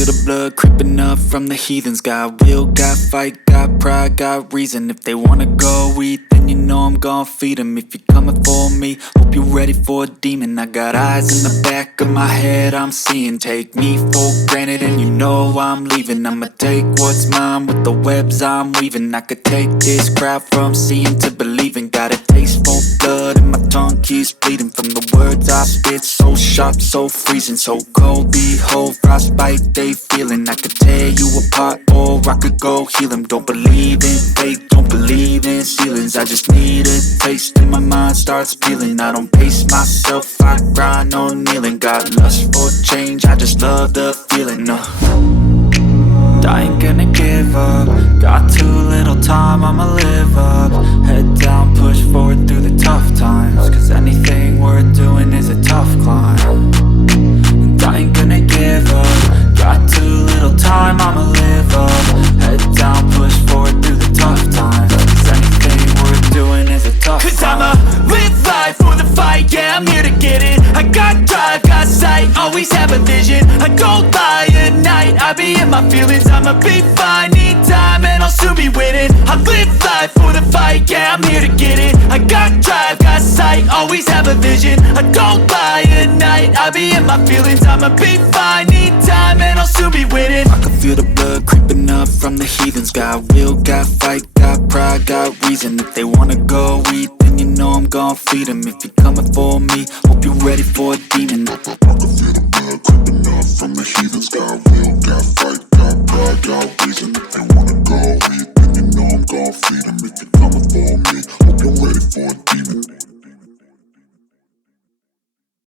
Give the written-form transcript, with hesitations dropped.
feel the blood creeping up from the heathens. Got will, got fight, got pride, got reason. If they wanna go eat, then you know I'm gon' feed them. If you're coming for me, hope you're ready for a demon. I got eyes in the back of my head, I'm seeing. Take me for granted and you know I'm leaving. I'ma take what's mine with the webs I'm weaving. I could take this crowd from seeing to believing. Got a taste for blood and my tongue keeps bleeding from the words I spit. So sharp, so freezing, so cold. Behold, frostbite they feeling. I could tear you apart or I could go heal them. Don't believe in fate, don't believe in ceilings. I just need a taste and my mind starts peeling. I don't pace myself, I grind on kneeling. Got lust for change, I just love the feeling. I ain't gonna give up. Got too little time, I'ma live up. Head down, push forward through the tough times. Cause anything worth doing is a tough climb. And I ain't gonna give up. Got too little time, I'ma live up. Head down, push forward through the tough times. Cause anything worth doing is a tough climb. Cause I'ma live life for the fight, yeah, I'm here to get it. I got drive, got sight, always have a vision. I don't lie at night, I be in my feelings. I'ma be fine, need time and I'll soon be winning. I live life for the fight, yeah, I'm here to get it. I got drive, got sight, always have a vision. I don't lie at night, I be in my feelings. I'ma be fine, need time and I'll soon be winning. I can feel the blood creeping up from the heathens. Got will, got fight, got pride, got reason. If they wanna go eat, then you know I'm gon' feed them. If you're coming for me, hope you're ready for a demon. I can feel the blood creeping up from the heathens. Got will, got fight, got pride, got reason. If they wanna go eat, then you know I'm gon' feed them. If you're coming for me, hope you're ready for a demon.